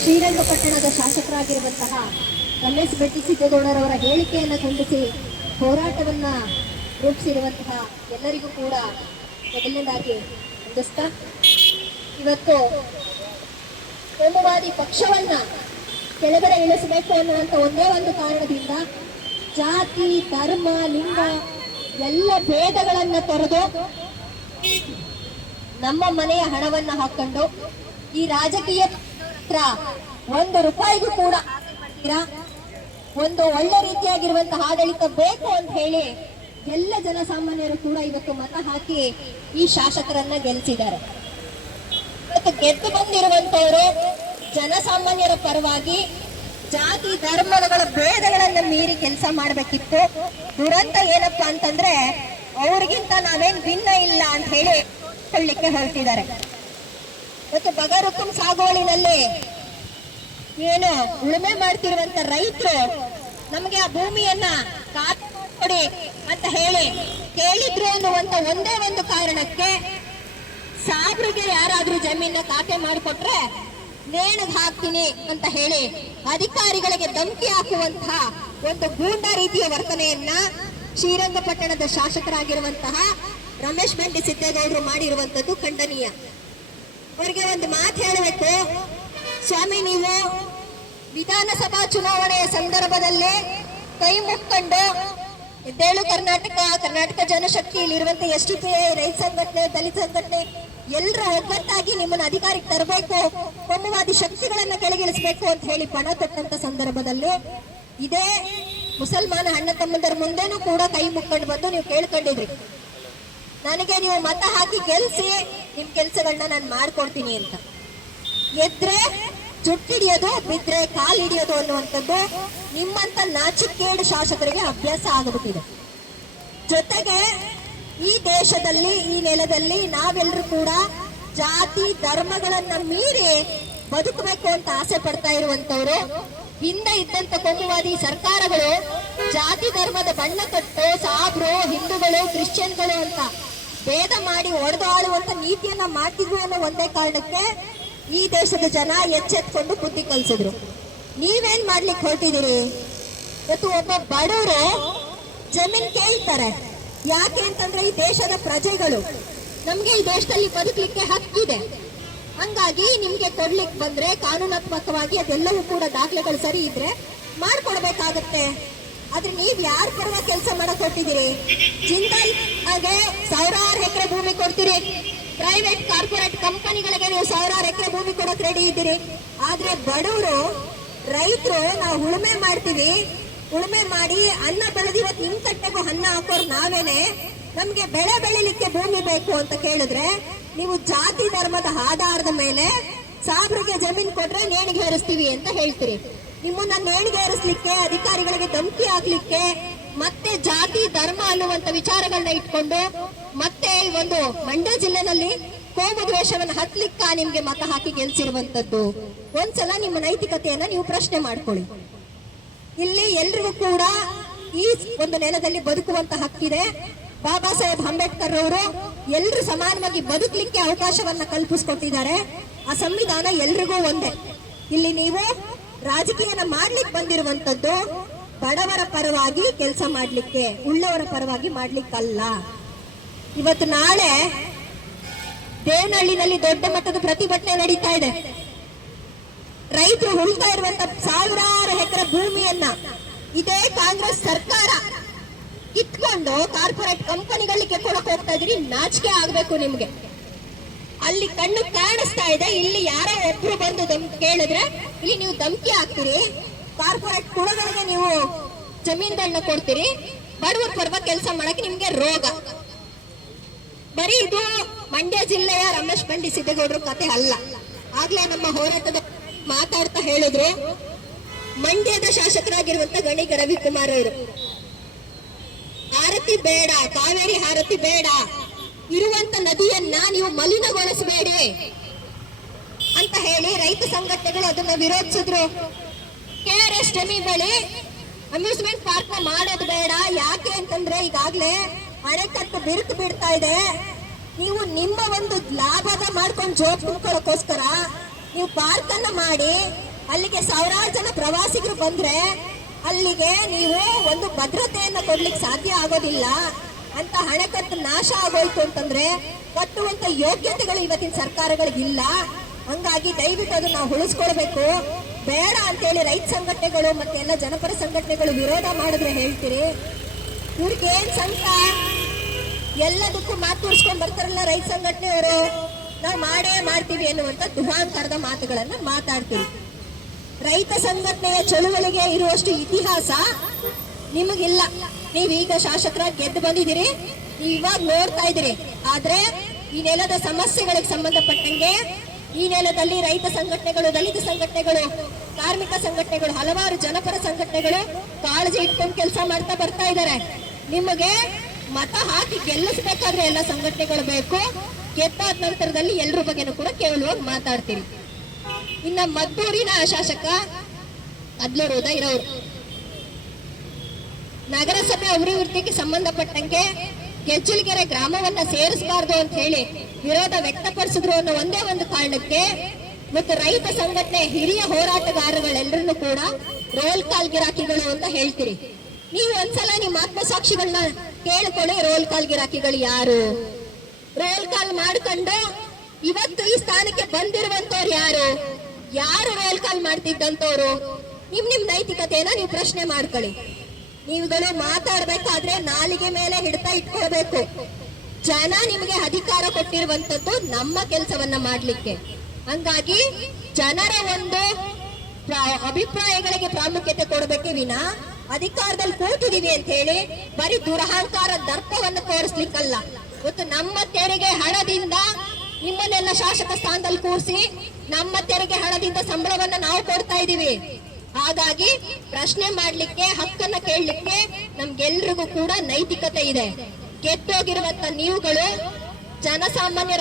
ಶ್ರೀರಂಗಪಟ್ಟಣದ ಶಾಸಕರಾಗಿರುವಂತಹ ರಮೇಶ್ ಭಟ್ಟಿ ಸಿದ್ದೇಗೌಡರವರ ಹೇಳಿಕೆಯನ್ನು ಖಂಡಿಸಿ ಹೋರಾಟವನ್ನ ರೂಪಿಸಿರುವಂತಹ ಎಲ್ಲರಿಗೂ ಕೂಡ ಮೊದಲನೇದಾಗಿ ವಂದಿಸ್ತಾ ಇವತ್ತು ಕೋಮುವಾದಿ ಪಕ್ಷವನ್ನ ಕೆಳಗಡೆ ಇಳಿಸಬೇಕು ಅನ್ನುವಂಥ ಒಂದೇ ಒಂದು ಕಾರಣದಿಂದ ಜಾತಿ, ಧರ್ಮ, ಲಿಂಗ ಎಲ್ಲ ಭೇದಗಳನ್ನ ತೊರೆದು ನಮ್ಮ ಮನೆಯ ಹಣವನ್ನ ಹಾಕೊಂಡು ಈ ರಾಜಕೀಯ ಹತ್ರ ಒಂದು ರೂಪಾಯಿಗೂ ಕೂಡ ಒಂದು ಒಳ್ಳೆ ರೀತಿಯಾಗಿರುವಂತಹ ಆಡಳಿತ ಬೇಕು ಅಂತ ಹೇಳಿ ಎಲ್ಲ ಜನಸಾಮಾನ್ಯರು ಕೂಡ ಇವತ್ತು ಮತ ಹಾಕಿ ಈ ಶಾಸಕರನ್ನ ಗೆಲ್ಲಿಸಿದ್ದಾರೆ ಇವತ್ತು ಗೆದ್ದು ಬಂದಿರುವಂತವರು ಜನಸಾಮಾನ್ಯರ ಪರವಾಗಿ ಜಾತಿ ಧರ್ಮಗಳ ಭೇದಗಳನ್ನ ಮೀರಿ ಕೆಲಸ ಮಾಡಬೇಕಿತ್ತು. ದುರಂತ ಏನಪ್ಪಾ ಅಂತಂದ್ರೆ ಅವ್ರಿಗಿಂತ ನಾವೇನ್ ಭಿನ್ನ ಇಲ್ಲ ಅಂತ ಹೇಳಿ ಹೇಳಲಿಕ್ಕೆ ಹೊರಟಿದ್ದಾರೆ. ಮತ್ತು ಬಗರುಕುಂ ಸಾಗುವಳಿನಲ್ಲಿ ಏನು ಉಳುಮೆ ಮಾಡ್ತಿರುವಂತ ರೈತರು ನಮಗೆ ಆ ಭೂಮಿಯನ್ನ ಕೊಡಿ ಅಂತ ಹೇಳಿ ಕೇಳಿದ್ರು ಅನ್ನುವಂತ ಒಂದೇ ಒಂದು ಕಾರಣಕ್ಕೆ ಸಾಬ್ರಿಗೆ ಯಾರಾದ್ರೂ ಜಮೀನ ಖಾತೆ ಮಾಡಿಕೊಟ್ರೆ ನೇಣಿಗೆ ಹಾಕ್ತೀನಿ ಅಂತ ಹೇಳಿ ಅಧಿಕಾರಿಗಳಿಗೆ ಧಮಕಿ ಹಾಕುವಂತಹ ಒಂದು ಗೂಂಡ ರೀತಿಯ ವರ್ತನೆಯನ್ನ ಶ್ರೀರಂಗಪಟ್ಟಣದ ಶಾಸಕರಾಗಿರುವಂತಹ ರಮೇಶ್ ಬಂಡಿ ಸಿದ್ದೇಗೌಡರು ಮಾಡಿರುವಂತದ್ದು ಖಂಡನೀಯ. ಅವರಿಗೆ ಒಂದು ಮಾತು ಹೇಳಬೇಕು. ಸ್ವಾಮಿ, ನೀವು ವಿಧಾನಸಭಾ ಚುನಾವಣೆಯ ಸಂದರ್ಭದಲ್ಲಿ ಕೈ ಮುಕ್ಕೊಂಡು ಎದ್ದೇಳು ಕರ್ನಾಟಕ ಕರ್ನಾಟಕ ಜನಶಕ್ತಿ ಇಲ್ಲಿರುವಂತ ಎಸ್ ಟಿ ಪಿ ರೈತ ಸಂಘಟನೆ, ದಲಿತ ಸಂಘಟನೆ, ಎಲ್ಲರ ಒಗ್ಗಟ್ಟಾಗಿ ನಿಮ್ಮನ್ನು ಅಧಿಕಾರಕ್ಕೆ ತರಬೇಕು. ಕೋಮುವಾದಿ ಶಕ್ತಿಗಳನ್ನ ಕೆಳಗಿಳಿಸಬೇಕು ಅಂತ ಹೇಳಿ ಪಣ ತೊಟ್ಟಂತ ಸಂದರ್ಭದಲ್ಲಿ ಇದೇ ಮುಸಲ್ಮಾನ ಅಣ್ಣ ತಮ್ಮಂದರ ಮುಂದೆನೂ ಕೂಡ ಕೈ ಮುಕ್ಕೊಂಡು ಬಂದು ನೀವು ಕೇಳ್ಕೊಂಡಿದ್ರಿ. ನನಗೆ ನೀವು ಮತ ಹಾಕಿ ಗೆಲ್ಸಿ, ನಿಮ್ ಕೆಲ್ಸಗಳನ್ನ ನಾನು ಮಾಡ್ಕೊಡ್ತೀನಿ ಅಂತ. ಎದ್ರೆ ಜುಟ್ಟಿಡಿಯೋದು ಬಿದ್ರೆ ಕಾಲ್ ಹಿಡಿಯೋದು ಅನ್ನುವಂಥದ್ದು ನಿಮ್ಮಂತ ನಾಚಿಕೇಡು ಶಾಸಕರಿಗೆ ಅಭ್ಯಾಸ ಆಗಬಿಟ್ಟಿದೆ. ಜೊತೆಗೆ ಈ ದೇಶದಲ್ಲಿ, ಈ ನೆಲದಲ್ಲಿ ನಾವೆಲ್ಲರೂ ಕೂಡ ಜಾತಿ ಧರ್ಮಗಳನ್ನ ಮೀರಿ ಬದುಕಬೇಕು ಅಂತ ಆಸೆ ಪಡ್ತಾ ಇರುವಂತವ್ರು ಹಿಂದೆ ಇದ್ದಂತ ಕೋಮುವಾದಿ ಸರ್ಕಾರಗಳು ಜಾತಿ ಧರ್ಮದ ಬಣ್ಣ ಕಟ್ಟು, ಸಾಬ್ರು, ಹಿಂದೂಗಳು, ಕ್ರಿಶ್ಚಿಯನ್ಗಳು ಅಂತ ಭೇದ ಮಾಡಿ ಒಡೆದು ಆಳುವಂತ ನೀತಿಯನ್ನ ಮಾಡ್ತಿದ್ರು ಅನ್ನೋ ಒಂದೇ ಕಾರಣಕ್ಕೆ ಈ ದೇಶದ ಜನ ಎಚ್ಚೆತ್ಕೊಂಡು ಬುದ್ಧಿ ಕಲ್ಸಿದ್ರು. ನೀವೇನ್ ಮಾಡ್ಲಿಕ್ಕೆ ಹೊರಟಿದ್ದೀರಿ? ಇವತ್ತು ಒಬ್ಬ ಬಡವರು ಜಮೀನ್ ಕೇಳ್ತಾರೆ. ಯಾಕೆ ಅಂತಂದ್ರೆ ಈ ದೇಶದ ಪ್ರಜೆಗಳು ನಮ್ಗೆ ಈ ದೇಶದಲ್ಲಿ ಬದುಕಲಿಕ್ಕೆ ಹಕ್ಕಿದೆ ಹಂಗಾಗಿ ನಿಮ್ಗೆ ಕೊಡ್ಲಿಕ್ಕೆ ಬಂದ್ರೆ ಕಾನೂನಾತ್ಮಕವಾಗಿ ಅದೆಲ್ಲವೂ ಕೂಡ ದಾಖಲೆಗಳು ಸರಿ ಇದ್ರೆ ಮಾಡ್ಕೊಡ್ಬೇಕಾಗತ್ತೆ. ಆದ್ರೆ ನೀವ್ ಯಾರ ಪರವಾಗಿ ಕೆಲಸ ಮಾಡಕ್ ಕೊಟ್ಟಿದ್ದೀರಿ ಜಿಂದಾಲ್ ಹಾಗೆ ಸಾವಿರಾರು ಎಕರೆ ಭೂಮಿ ಕೊಡ್ತೀರಿ. ಪ್ರೈವೇಟ್ ಕಾರ್ಪೊರೇಟ್ ಕಂಪನಿಗಳಿಗೆ ನೀವು ಸಾವಿರಾರು ಎಕರೆ ಭೂಮಿ ಕೊಡಕ್ ರೆಡಿ ಇದ್ದೀರಿ. ಆದ್ರೆ ಬಡವರು, ರೈತರು ನಾವು ಉಳುಮೆ ಮಾಡ್ತೀವಿ. ಉಳುಮೆ ಮಾಡಿ ಅನ್ನ ಬೆಳೆದಿರೋ ನಿಮ್ ತಟ್ಟೆಗೂ ಅನ್ನ ಹಾಕೋರ್ ನಾವೇನೆ. ನಮ್ಗೆ ಬೆಳೆ ಬೆಳಿಲಿಕ್ಕೆ ಭೂಮಿ ಬೇಕು ಅಂತ ಕೇಳಿದ್ರೆ ನೀವು ಜಾತಿ ಧರ್ಮದ ಆಧಾರದ ಮೇಲೆ ಸಾಬ್ರಿಗೆ ಜಮೀನ್ ಕೊಟ್ರೆ ನೇಣಿಗೆ ಹೇರಿಸ್ತೀವಿ ಅಂತ ಹೇಳ್ತೀರಿ. ನಿಮ್ಮನ್ನ ನೇಣಿಗೆ ಏರಿಸ್ಲಿಕ್ಕೆ, ಅಧಿಕಾರಿಗಳಿಗೆ ಧಮಕಿ ಹಾಕ್ಲಿಕ್ಕೆ, ಮತ್ತೆ ಜಾತಿ, ಧರ್ಮ ಅನ್ನುವಂತ ವಿಚಾರಗಳನ್ನ ಇಟ್ಕೊಂಡು ಮತ್ತೆ ಈ ಒಂದು ಮಂಡ್ಯ ಜಿಲ್ಲೆನಲ್ಲಿ ಕೋಮು ದ್ವೇಷವನ್ನು ಹತ್ಲಿಕ್ಕ ನಿಮ್ಗೆ ಮತ ಹಾಕಿ ಗೆಲ್ಸಿರುವಂತದ್ದು. ಒಂದ್ಸಲ ನಿಮ್ಮ ನೈತಿಕತೆಯನ್ನ ನೀವು ಪ್ರಶ್ನೆ ಮಾಡ್ಕೊಳ್ಳಿ. ಇಲ್ಲಿ ಎಲ್ರಿಗೂ ಕೂಡ ಈ ಒಂದು ನೆಲದಲ್ಲಿ ಬದುಕುವಂತ ಹಕ್ಕಿದೆ. ಬಾಬಾ ಸಾಹೇಬ್ ಅಂಬೇಡ್ಕರ್ ಅವರು ಎಲ್ರು ಸಮಾನವಾಗಿ ಬದುಕಲಿಕ್ಕೆ ಅವಕಾಶವನ್ನ ಕಲ್ಪಿಸ್ಕೊಟ್ಟಿದ್ದಾರೆ. ಆ ಸಂವಿಧಾನ ಎಲ್ರಿಗೂ ಒಂದೇ. ಇಲ್ಲಿ ನೀವು ರಾಜಕೀಯನ ಮಾಡ್ಲಿಕ್ಕೆ ಬಂದಿರುವಂತದ್ದು ಬಡವರ ಪರವಾಗಿ ಕೆಲಸ ಮಾಡ್ಲಿಕ್ಕೆ, ಉಳ್ಳವರ ಪರವಾಗಿ ಮಾಡ್ಲಿಕ್ಕಲ್ಲ. ಇವತ್ತು ನಾಳೆ ದೇವನಹಳ್ಳಿನಲ್ಲಿ ದೊಡ್ಡ ಮಟ್ಟದ ಪ್ರತಿಭಟನೆ ನಡೀತಾ ಇದೆ. ರೈತರು ಉಳ್ತಾ ಇರುವಂತ ಸಾವಿರಾರು ಎಕರೆ ಭೂಮಿಯನ್ನ ಇದೇ ಕಾಂಗ್ರೆಸ್ ಸರ್ಕಾರ ಕಿತ್ಕೊಂಡು ಕಾರ್ಪೊರೇಟ್ ಕಂಪನಿಗಳಿಗೆ ಕೊಡಕ್ ಹೋಗ್ತಾ ಇದ್ರಿ, ನಾಚಿಕೆ ಆಗ್ಬೇಕು ನಿಮ್ಗೆ. ಅಲ್ಲಿ ಕಣ್ಣು ಕಾಣಿಸ್ತಾ ಇದೆ. ಇಲ್ಲಿ ಯಾರೋ ಒಬ್ರು ಬಂದು ದಮ್, ಕೇಳಿದ್ರೆ, ಇಲ್ಲಿ ನೀವು ಧಮಕಿ ಹಾಕ್ತೀರಿ. ಕಾರ್ಪೊರೇಟ್ ಕುಳಗಳಿಗೆ ನೀವು ಜಮೀನ್ಗಳನ್ನ ಕೊಡ್ತೀರಿ. ಬಡವರು ಪರ್ವ ಕೆಲಸ ಮಾಡಕ್ಕೆ ನಿಮ್ಗೆ ರೋಗ. ಬರೀ ಇದು ಮಂಡ್ಯ ಜಿಲ್ಲೆಯ ರಮೇಶ್ ಬಂಡಿ ಸಿದ್ದೇಗೌಡರ ಕತೆ ಅಲ್ಲ. ಆಗ್ಲೇ ನಮ್ಮ ಹೋರಾಟದ ಮಾತಾಡ್ತಾ ಹೇಳಿದ್ರು. ಮಂಡ್ಯದ ಶಾಸಕರಾಗಿರುವಂತ ಗಣಿಗ ರವಿಕುಮಾರ್ ಅವರು. ಆರತಿ ಬೇಡ, ಕಾವೇರಿ ಆರತಿ ಬೇಡ. ಇರುವಂತ ನದಿಯನ್ನ ನೀವು ಮಲಿನಗೊಳಿಸಬೇಡಿ ಅಂತ ಹೇಳಿ ರೈತ ಸಂಘಟನೆಗಳು ಅದನ್ನ ವಿರೋಧಿಸಿದ್ರು. ಕೆ ಆರ್ ಎಸ್ ಜಮಿ ಬಳಿ ಅಮ್ಯೂಸ್ಮೆಂಟ್ ಪಾರ್ಕ್ ಮಾಡೋದು ಬೇಡ. ಯಾಕೆ ಅಂತಂದ್ರೆ ಈಗಾಗ್ಲೇ ಅಣೆಕಟ್ಟು ಬಿರುಕು ಬಿಡ್ತಾ ಇದೆ. ನೀವು ನಿಮ್ಮ ಒಂದು ಲಾಭದ ಮಾಡ್ಕೊಂಡು ಜೋಬ್ ತುಂಬ್ಕೊಳ್ಳೋಕೋಸ್ಕರ ನೀವು ಪಾರ್ಕ್ ಅನ್ನ ಮಾಡಿ ಅಲ್ಲಿಗೆ ಸಾವಿರಾರು ಜನ ಪ್ರವಾಸಿಗರು ಬಂದ್ರೆ ಅಲ್ಲಿಗೆ ನೀವು ಒಂದು ಭದ್ರತೆಯನ್ನು ಕೊಡ್ಲಿಕ್ಕೆ ಸಾಧ್ಯ ಆಗೋದಿಲ್ಲ. ಅಂತ ಹಣಕಟ್ಟು ನಾಶ ಆಗೋಯ್ತು ಅಂತಂದ್ರೆ ಕಟ್ಟುವಂತ ಯೋಗ್ಯತೆಗಳು ಇವತ್ತಿನ ಸರ್ಕಾರಗಳಿಗಿಲ್ಲ ಹಂಗಾಗಿ ದಯವಿಟ್ಟು ಅದನ್ನ ನಾವು ಉಳಿಸ್ಕೊಳ್ಬೇಕು. ಬೇಡ ಅಂತೇಳಿ ರೈತ ಸಂಘಟನೆಗಳು ಮತ್ತೆ ಎಲ್ಲ ಜನಪರ ಸಂಘಟನೆಗಳು ವಿರೋಧ ಮಾಡಿದ್ರೆ ಹೇಳ್ತೀರಿ? ಇವ್ರಿಗೆ ಸಂಕ ಎಲ್ಲದಕ್ಕೂ ಮಾತು ತೋರಿಸ್ಕೊಂಡ್ ಬರ್ತಾರಲ್ಲ ರೈತ ಸಂಘಟನೆಯವರು. ನಾವು ಮಾಡೇ ಮಾಡ್ತೀವಿ ಎನ್ನುವಂತ ದುಹಾಂಕಾರದ ಮಾತುಗಳನ್ನ ಮಾತಾಡ್ತೀವಿ. ರೈತ ಸಂಘಟನೆಯ ಚಳುವಳಿಗೆ ಇರುವಷ್ಟು ಇತಿಹಾಸ ನಿಮಗಿಲ್ಲ. ನೀವೀಗ ಶಾಸಕರಾಗಿ ಗೆದ್ದು ಬಂದಿದ್ದೀರಿ. ಇವಾಗ ನೋಡ್ತಾ ಇದ್ದೀರಿ. ಆದ್ರೆ ಈ ನೆಲದ ಸಮಸ್ಯೆಗಳಿಗೆ ಸಂಬಂಧಪಟ್ಟಂಗೆ ಈ ನೆಲದಲ್ಲಿ ರೈತ ಸಂಘಟನೆಗಳು, ದಲಿತ ಸಂಘಟನೆಗಳು, ಕಾರ್ಮಿಕ ಸಂಘಟನೆಗಳು, ಹಲವಾರು ಜನಪರ ಸಂಘಟನೆಗಳು ಕಾಳಜಿ ಇಟ್ಕೊಂಡು ಕೆಲಸ ಮಾಡ್ತಾ ಬರ್ತಾ ಇದ್ದಾರೆ. ನಿಮಗೆ ಮತ ಹಾಕಿ ಗೆಲ್ಲಿಸ್ಬೇಕಾದ್ರೆ ಎಲ್ಲ ಸಂಘಟನೆಗಳು ಬೇಕು. ಗೆದ್ದಾದ ನಂತರದಲ್ಲಿ ಎಲ್ಲರ ಬಗ್ಗೆನೂ ಕೂಡ ಕೇವಲವಾಗಿ ಮಾತಾಡ್ತೀರಿ. ಇನ್ನ ಮದ್ದೂರಿನ ಶಾಸಕ ಅದ್ಲೂರು ಇರೋರು ನಗರಸಭೆ ಅಭಿವೃದ್ಧಿಗೆ ಸಂಬಂಧಪಟ್ಟಂಗೆ ಗೆಜ್ಜಲ್ಗೆರೆ ಗ್ರಾಮವನ್ನ ಸೇರಿಸಬಾರ್ದು ಅಂತ ಹೇಳಿ ವಿರೋಧ ವ್ಯಕ್ತಪಡಿಸಿದ್ರು ಅನ್ನೋ ಒಂದೇ ಒಂದು ಕಾರಣಕ್ಕೆ ಮತ್ತು ರೈತ ಸಂಘಟನೆ ಹಿರಿಯ ಹೋರಾಟಗಾರಗಳೆಲ್ಲರನ್ನು ಕೂಡ ರೋಲ್ ಕಾಲ್ ಗಿರಾಕಿಗಳು ಅಂತ ಹೇಳ್ತೀರಿ. ನೀವು ಒಂದ್ಸಲ ನಿಮ್ಮ ಆತ್ಮಸಾಕ್ಷಿಗಳನ್ನ ಕೇಳ್ಕೊಳ್ಳಿ, ರೋಲ್ ಕಾಲ್ ಗಿರಾಕಿಗಳು ಯಾರು? ರೋಲ್ ಕಾಲ್ ಮಾಡ್ಕೊಂಡು ಇವತ್ತು ಈ ಸ್ಥಾನಕ್ಕೆ ಬಂದಿರುವಂತವ್ರು ಯಾರು? ಯಾರು ರೋಲ್ ಕಾಲ್ ಮಾಡ್ತಿದ್ದಂತವ್ರು ನಿಮ್ ನಿಮ್ ನೈತಿಕತೆಯನ್ನ ನೀವು ಪ್ರಶ್ನೆ ಮಾಡ್ಕೊಳ್ಳಿ. ನೀವುಗಳು ಮಾತಾಡ್ಬೇಕಾದ್ರೆ ನಾಲಿಗೆ ಮೇಲೆ ಹಿಡ್ತಾ ಇಟ್ಕೊಳ್ಬೇಕು. ಜನ ನಿಮಗೆ ಅಧಿಕಾರ ಕೊಟ್ಟಿರುವಂತದ್ದು ನಮ್ಮ ಕೆಲಸವನ್ನ ಮಾಡ್ಲಿಕ್ಕೆ. ಹಂಗಾಗಿ ಜನರ ಒಂದು ಪ್ರ- ಅಭಿಪ್ರಾಯಗಳಿಗೆ ಪ್ರಾಮುಖ್ಯತೆ ಕೊಡಬೇಕೆ ವಿನ, ಅಧಿಕಾರದಲ್ಲಿ ಕೂತಿದೀವಿ ಅಂತ ಹೇಳಿ ಬರೀ ದುರಹಂಕಾರ ದರ್ಪವನ್ನು ತೋರಿಸ್ಲಿಕ್ಕಲ್ಲ. ಮತ್ತು ನಮ್ಮ ತೆರಿಗೆ ಹಣದಿಂದ ನಿಮ್ಮನ್ನೆಲ್ಲ ಶಾಸಕ ಸ್ಥಾನದಲ್ಲಿ ಕೂರಿಸಿ ನಮ್ಮ ತೆರಿಗೆ ಹಣದಿಂದ ಸಂಬಳವನ್ನ ನಾವು ಕೊಡ್ತಾ ಇದೀವಿ ಹಾಗಾಗಿ ಪ್ರಶ್ನೆ ಮಾಡ್ಲಿಕ್ಕೆ ಹಕ್ಕನ್ನ ಕೇಳಲಿಕ್ಕೆ ನಮ್ಗೆಲ್ರಿಗೂ ಕೂಡ ನೈತಿಕತೆ ಇದೆ. ಕೆಟ್ಟೋಗಿರುವಂತ ನೀವುಗಳು ಜನಸಾಮಾನ್ಯರ